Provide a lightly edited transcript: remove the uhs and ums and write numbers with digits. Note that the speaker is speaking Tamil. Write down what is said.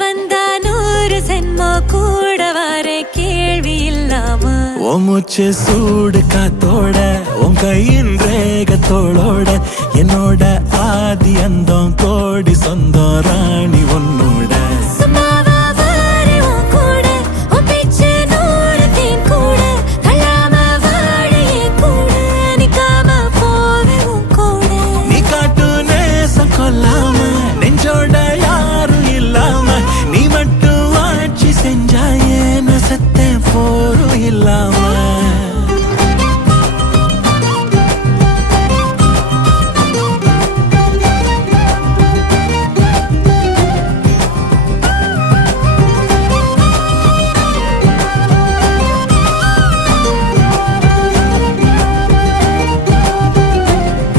வந்தா 100 சென்மோ கூட வர கேள்வி இல்லாம உன் மூச்சு சூடு காத்தோட உன் கையின் ரேகத்தோளோட என்னோட ஆதி அந்தம் கோடி சொந்தம் ராணி ஒன்னு